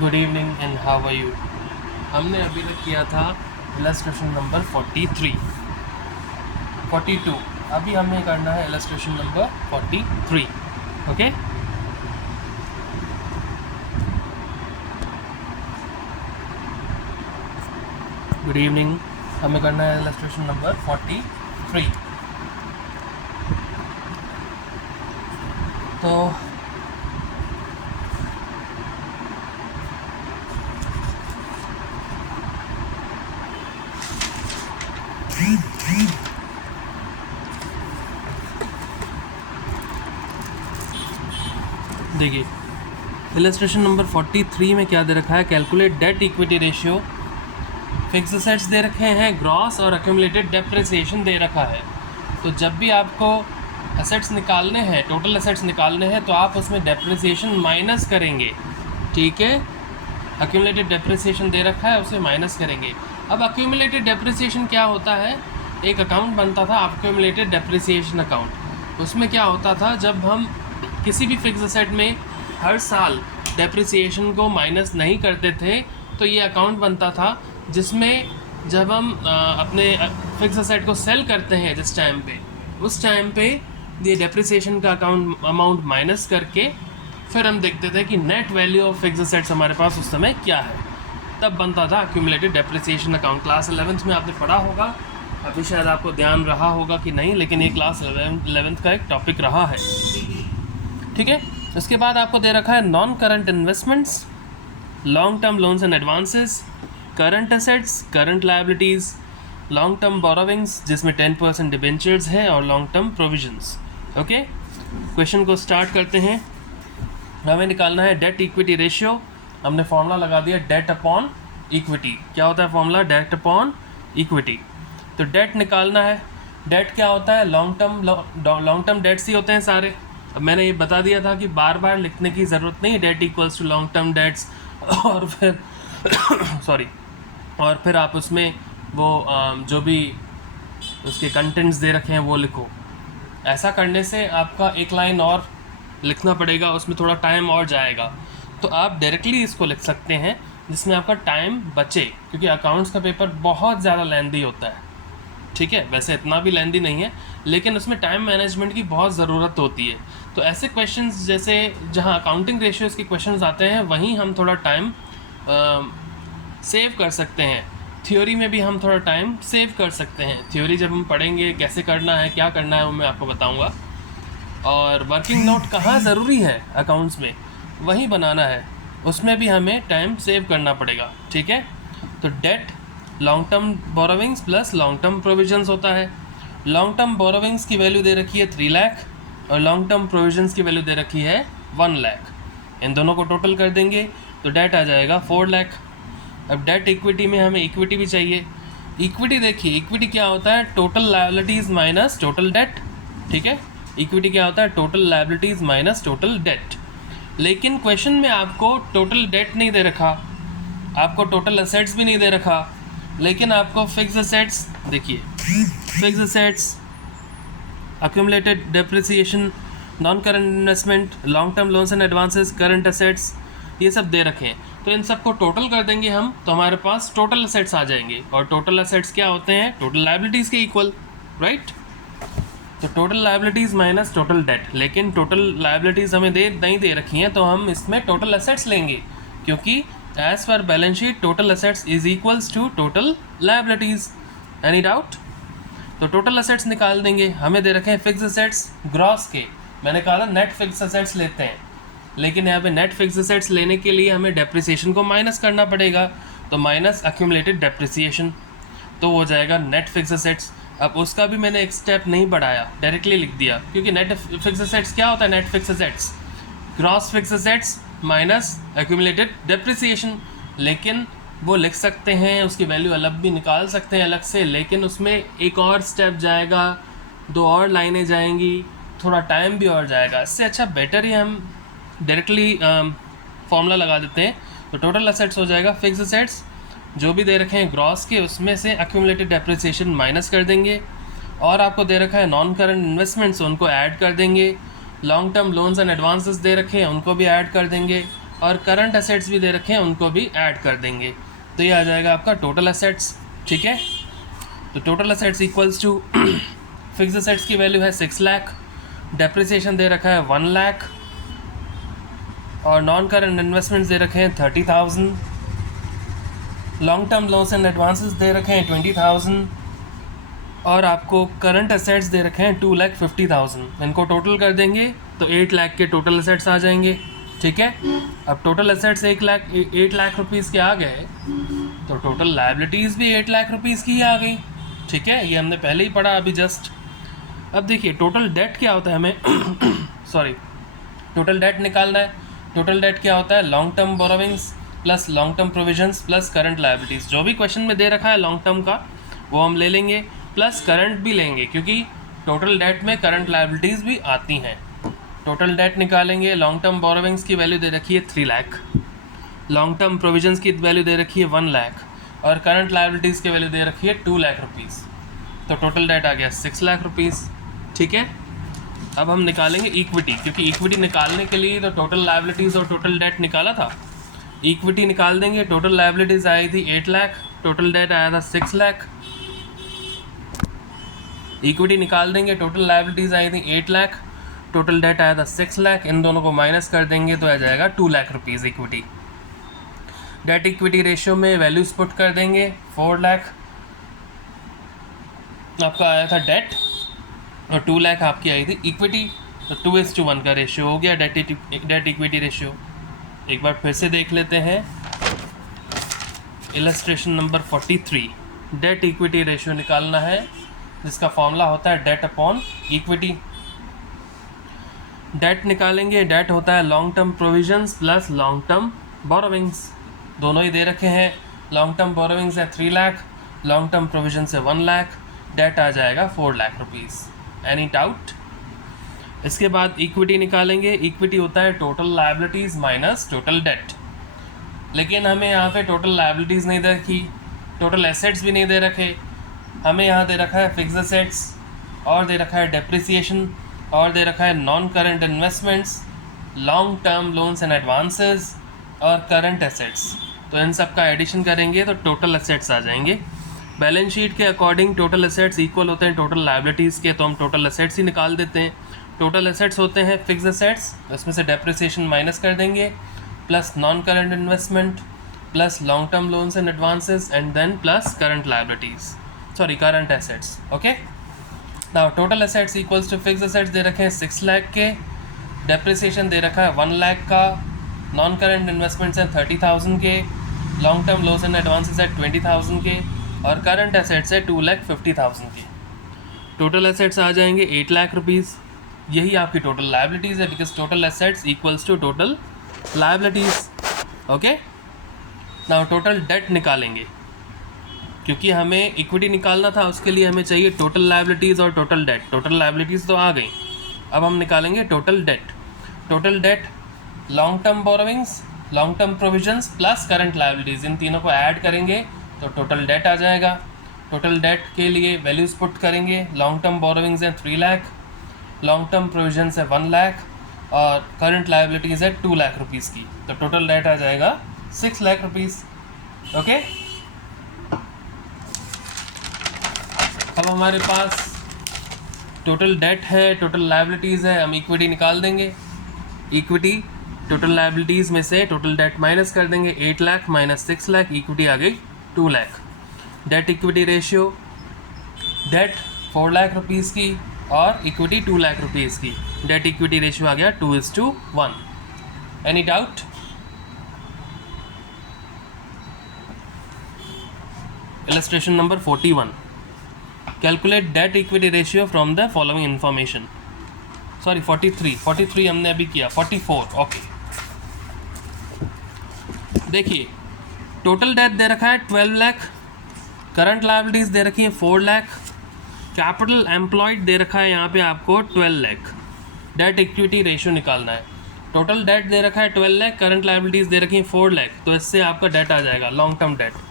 Good evening and how are you. हमने अभी तक किया था इलस्ट्रेशन नंबर 42। अभी हमें करना है illustration number 43। Okay, good evening. हमें करना है इलस्ट्रेशन नंबर 43। तो देखिए, इलस्ट्रेशन नंबर 43 में क्या दे रखा है, calculate debt equity ratio, fix assets दे रखे हैं, ग्रॉस और एक्यूमुलेटेड डेप्रिसिएशन दे रखा है। तो जब भी आपको असेट्स निकालने हैं, टोटल असेट्स निकालने हैं, तो आप उसमें डेप्रिसिएशन माइनस करेंगे। ठीक है, एक्यूमुलेटेड डेप्रिसिएशन दे रखा है, उसे माइनस करेंगे। अब एक्यूमुलेटेड डेप्रिसिएशन क्या होता है, एक अकाउंट बनता था एक्यूमुलेटेड डेप्रिसिएशन अकाउंट। उसमें क्या होता था, जब हम किसी भी फिक्स असेट में हर साल डेप्रिसिएशन को माइनस नहीं करते थे, तो ये अकाउंट बनता था जिसमें जब हम अपने फिक्स असेट को सेल करते हैं जिस टाइम पे, उस टाइम पे ये डेप्रिसिएशन का अमाउंट माइनस करके फिर हम देखते थे कि net value of fix assets हमारे पास उस समय क्या है। तब बनता था accumulated depreciation account. Class 11th में आपने पढ़ा होगा, अभी शायद आपको ध्यान रहा होगा कि नहीं, लेकिन ये क्लास 11th का एक टॉपिक रहा है। ठीक है, इसके बाद आपको दे रखा है non current investments, long term loans and advances, current assets, current liabilities, long term borrowings जिसमें 10% डिबेंचर्स है, और long term provisions. Okay, question को स्टार्ट करते हैं। हमें निकालना है डेट इक्विटी रेशियो। हमने फॉर्मूला लगा दिया डेट अपॉन इक्विटी। क्या होता है फॉर्मूला, डेट अपॉन इक्विटी। तो डेट निकालना है। डेट क्या होता है, लॉन्ग टर्म डेट्स ही होते हैं सारे। अब मैंने ये बता दिया था कि बार बार लिखने की ज़रूरत नहीं, debt equals to long term debts, और फिर और फिर आप उसमें वो जो भी उसके कंटेंट्स दे रखे हैं वो लिखो। ऐसा करने से आपका एक लाइन और लिखना पड़ेगा, उसमें थोड़ा टाइम और जाएगा। तो आप डायरेक्टली इसको लिख सकते हैं जिसमें आपका टाइम बचे, क्योंकि अकाउंट्स का पेपर बहुत ज़्यादा लेंदी होता है। ठीक है, वैसे इतना भी लेंदी नहीं है, लेकिन उसमें टाइम मैनेजमेंट की बहुत ज़रूरत होती है। तो ऐसे क्वेश्चंस जैसे जहाँ अकाउंटिंग रेशियोज़ के क्वेश्चंस आते हैं, वहीं हम थोड़ा टाइम सेव कर सकते हैं। थ्योरी में भी हम थोड़ा टाइम सेव कर सकते हैं। थ्योरी जब हम पढ़ेंगे कैसे करना है, क्या करना है, वो मैं आपको बताऊंगा। और वर्किंग नोट कहाँ ज़रूरी है अकाउंट्स में, वहीं बनाना है, उसमें भी हमें टाइम सेव करना पड़ेगा। ठीक है, तो debt long term borrowings plus long term provisions होता है। लॉन्ग टर्म बोरोविंग्स की वैल्यू दे रखी है 3 लाख, और लॉन्ग टर्म प्रोविजंस की वैल्यू दे रखी है 1 लाख। इन दोनों को टोटल कर देंगे तो डेट आ जाएगा 4 लाख। अब डेट इक्विटी में हमें इक्विटी भी चाहिए। इक्विटी देखिए, इक्विटी क्या होता है, total liabilities minus total date. ठीक है, इक्विटी क्या होता है, total liabilities minus total date. लेकिन क्वेश्चन में आपको टोटल डेट नहीं दे रखा, आपको टोटल असेट्स भी नहीं दे रखा, लेकिन आपको फिक्स असेट्स, देखिए fix assets, accumulated depreciation, non current investment, long term loans and advances, current assets, ये सब दे रखे हैं। तो इन सबको टोटल कर देंगे हम, तो हमारे पास टोटल असेट्स आ जाएंगे। और टोटल असेट्स क्या होते हैं, टोटल लायबिलिटीज़ के इक्वल, राइट। तो total liabilities minus total date, लेकिन टोटल लायबिलिटीज़ हमें नहीं दे रखी हैं, तो हम इसमें टोटल असेट्स लेंगे, क्योंकि as per balance sheet total assets is equals to total liabilities. Any doubt? तो टोटल असेट्स निकाल देंगे। हमें दे रखे हैं फिक्स असेट्स ग्रॉस के, मैंने कहा था नेट फिक्स असेट्स लेते हैं, लेकिन यहाँ पे नेट फिक्स असेट्स लेने के लिए हमें डेप्रिसिएशन को माइनस करना पड़ेगा। तो माइनस एक्यूमुलेटेड डेप्रिसिएशन, तो हो जाएगा नेट फिक्स असेट्स। अब उसका भी मैंने एक स्टेप नहीं बढ़ाया, डायरेक्टली लिख दिया, क्योंकि नेट फिक्स असेट्स क्या होता है, net fix assets gross fix assets minus accumulated depreciation. लेकिन वो लिख सकते हैं, उसकी वैल्यू अलग भी निकाल सकते हैं अलग से, लेकिन उसमें एक और स्टेप जाएगा, 2 और लाइनें जाएंगी, थोड़ा टाइम भी और जाएगा। इससे अच्छा बेटर ही हम डायरेक्टली फॉर्मूला लगा देते हैं। तो टोटल असेट्स हो जाएगा फिक्स असेट्स जो भी दे रखे हैं ग्रॉस के, उसमें से एक्यूमुलेटेड डेप्रिसिएशन माइनस कर देंगे, और आपको दे रखा है नॉन करंट इन्वेस्टमेंट्स, उनको ऐड कर देंगे। Long term loans and advances दे रखे हैं, उनको भी ऐड कर देंगे। और करंट एसेट्स भी दे रखे हैं, उनको भी ऐड कर देंगे, तो ये आ जाएगा आपका टोटल एसेट्स। ठीक है, तो total assets equals to fix assets की वैल्यू है 6 लाख, डेप्रिसिएशन दे रखा है 1 लाख, और नॉन करंट इन्वेस्टमेंट्स दे रखे हैं 30,000, long term loans and advances दे रखे हैं 20,000, और आपको करंट एसेट्स दे रखे हैं 2,50,000। इनको टोटल कर देंगे तो 8 लाख के टोटल एसेट्स आ जाएंगे। ठीक है, अब टोटल एसेट्स 8 लाख रुपीज़ के आ गए, तो टोटल लायबिलिटीज़ भी 8 लाख रुपीज़ की ही आ गई। ठीक है, ये हमने पहले ही पढ़ा अभी जस्ट। अब देखिए टोटल डेट क्या होता है, हमें सॉरी टोटल डेट निकालना है। टोटल डेट क्या होता है, long term borrowings plus long term provisions plus current liabilities. जो भी क्वेश्चन में दे रखा है लॉन्ग टर्म का वो हम ले लेंगे, प्लस करंट भी लेंगे, क्योंकि टोटल डेट में करंट लायबिलिटीज़ भी आती हैं। टोटल डेट निकालेंगे, लॉन्ग टर्म बोरोविंग्स की वैल्यू दे रखी है 3 लाख, लॉन्ग टर्म प्रोविजंस की वैल्यू दे रखी है 1 लाख, और करंट लायबिलिटीज़ की वैल्यू दे रखी है 2 लाख रुपीज़। तो टोटल डेट आ गया 6 लाख रुपीज़। ठीक है, अब हम निकालेंगे इक्विटी, क्योंकि इक्विटी निकालने के लिए तो टोटल लायबिलिटीज़ और टोटल डेट निकाला था। इक्विटी निकाल देंगे, टोटल लायबिलिटीज़ आई थी 8 लाख, टोटल डेट आया था 6 लाख। इक्विटी निकाल देंगे, टोटल लायबिलिटीज़ आई थी 8 लाख, टोटल डेट आया था 6 लाख। इन दोनों को माइनस कर देंगे तो आ जाएगा 2 lakh rupees equity. Date equity ratio में वैल्यूज पुट कर देंगे, 4 लाख आपका आया था डेट और 2 लाख आपकी आई थी इक्विटी, तो 2:1 का रेशियो हो गया डेट इक्विटी रेशियो। एक बार फिर से देख लेते हैं, illustration number 43, date equity ratio निकालना है, जिसका फॉर्मूला होता है डेट अपॉन इक्विटी। डेट निकालेंगे, डेट होता है long term provisions plus long term borrowings, दोनों ही दे रखे हैं। लॉन्ग टर्म बोरोविंग्स है 3 लाख, लॉन्ग टर्म प्रोविजंस है 1 लाख, डेट आ जाएगा 4 लाख रुपीज़। Any doubt? इसके बाद इक्विटी निकालेंगे, इक्विटी होता है total liabilities minus total date, लेकिन हमें यहाँ पे टोटल लायबिलिटीज़ नहीं दे रखी, टोटल एसेट्स भी नहीं दे रखे, हमें यहाँ दे रखा है फिक्स एसेट्स, और दे रखा है डेप्रिसिएशन, और दे रखा है non current investments, long term loans and advances और करंट एसेट्स। तो इन सब का एडिशन करेंगे तो टोटल एसेट्स आ जाएंगे। बैलेंस शीट के अकॉर्डिंग टोटल एसेट्स इक्वल होते हैं टोटल लायबिलिटीज़ के, तो हम टोटल एसेट्स ही निकाल देते हैं। टोटल एसेट्स होते हैं फिक्स एसेट्स, इसमें से डेप्रिसिएशन माइनस कर देंगे, plus non current investment plus long term loans and advances and then plus current liabilities, sorry current assets. Okay, now total assets equals to fix assets दे रखे हैं 6 लाख के, डेप्रिसिएशन दे रखा है 1 लाख का, नॉन करंट इन्वेस्टमेंट्स हैं 30,000 के, long term loans and advances है 20,000 के, और करंट एसेट्स है 2,50,000 के। टोटल एसेट्स आ जाएंगे 8 लाख रुपीज़। यही आपकी टोटल लायबिलिटीज़ है, because total assets equals to total liabilities. Okay, now total debt निकालेंगे, क्योंकि हमें इक्विटी निकालना था, उसके लिए हमें चाहिए टोटल लायबिलिटीज़ और टोटल डेट। टोटल लायबिलिटीज़ तो आ गई, अब हम निकालेंगे total debt. Total debt long term borrowings, long term provisions plus current liabilities, इन तीनों को ऐड करेंगे तो टोटल डेट आ जाएगा। टोटल डेट के लिए वैल्यूज़ पुट करेंगे, लॉन्ग टर्म बोरोविंग्स हैं 3 लाख, लॉन्ग टर्म प्रोविजंस है 1 लाख, और करंट लायबिलिटीज़ है 2 लाख रुपीज़ की, तो टोटल डेट आ जाएगा 6 लाख रुपीज़। ओके, अब हमारे पास टोटल डेट है, टोटल लायबिलिटीज़ है, हम इक्विटी निकाल देंगे। इक्विटी टोटल लायबिलिटीज़ में से टोटल डेट माइनस कर देंगे, 8 लाख माइनस 6 लाख, इक्विटी आ गई 2 lakh. Debt equity ratio, debt 4 lakh rupees की और इक्विटी 2 लाख रुपीज़ की, डेट इक्विटी रेशियो आ गया 2:1। Any doubt? Illustration number 41, calculate debt equity ratio from the following information. Sorry 43 हमने अभी किया, 44। ओके, देखिए टोटल डेट दे रखा है 12 लाख, करंट लायबिलिटीज़ दे रखी है 4 लाख, कैपिटल एम्प्लॉयड दे रखा है यहाँ पे आपको 12 लाख। डेट इक्विटी रेशियो निकालना है। टोटल डेट दे रखा है 12 लाख, करंट लायबिलिटीज़ दे रखी है 4 लाख, तो इससे आपका डेट आ जाएगा लॉन्ग टर्म डेट।